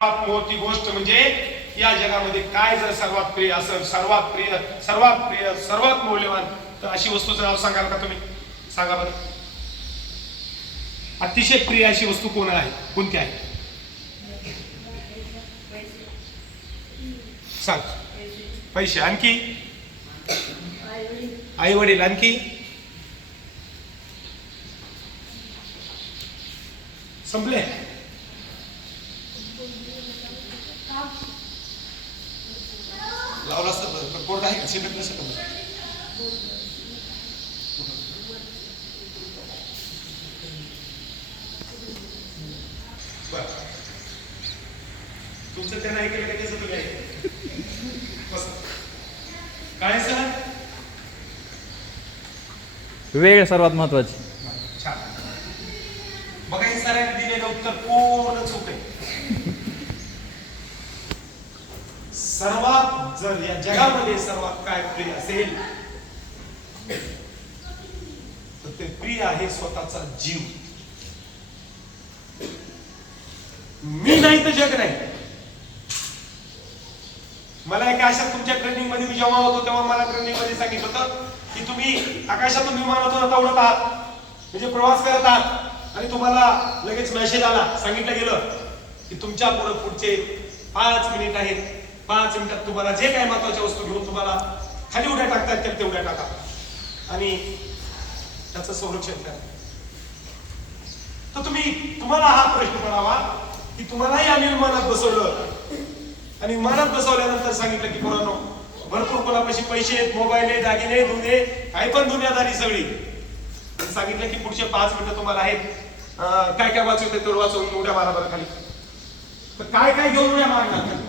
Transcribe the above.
सर्वात मोठी गोष्ट म्हणजे या जगामध्ये काय जर सर्वात प्रिय असेल, सर्वात प्रिय, सर्वात मौल्यवान, तर अशी वस्तूचं नाव सांगाल का तुम्ही? सांगा बरं. अतिशय प्रिय अशी वस्तू कोण आहे, कोणती आहे? सांग. पैसे. आणखी? आई वडील. आणखी? संपले. लावला असतं कोर्ट आहे का? सिमेंट नसेल. तुमचं त्यांना ऐकलं का? त्याचं तुम्ही काय सर? वेळ सर्वात महत्वाची. छान. बघा, हे सरांनी दिलेलं उत्तर पूर्ण चूक आहे. सर्वात जर या जगामध्ये सर्वात काय प्रिय असेल तर ते प्रिय आहे स्वतःचा जीव. मी नाही तर जग नाही. मला एका अशा तुमच्या ट्रेनिंग मध्ये मी जेव्हा होतो तेव्हा मला ट्रेनिंग मध्ये सांगितलं होतं की तुम्ही आकाशातून विमानातून आता उडत आहात, म्हणजे प्रवास करत आहात, आणि तुम्हाला लगेच मेसेज आला, सांगितलं गेलं की तुमच्या पुढचे 5 मिनिट आहेत. 5 मिनिटात तुम्हाला जे काही महत्वाच्या वस्तू घेऊन तुम्हाला खाली उड्या टाकतात त्या तेवढ्या टाका आणि त्याचं संरक्षण करा. तर तुम्हाला हा प्रश्न पडावा की तुम्हालाही आम्ही विमानात बसवलं आणि विमानात बसवल्यानंतर सांगितलं की पोरांनो, भरपूर कोणापाशी पैसे आहेत, मोबाईल आहे, दागिने, दुने, काही पण दुनियादारी सगळी, सांगितलं की पुढचे 5 मिनिटं तुम्हाला आहेत, काय काय वाचवते तेवढं वाचवून उड्या मारा बरं खाली. तर काय काय घेऊन उड्या मारणार?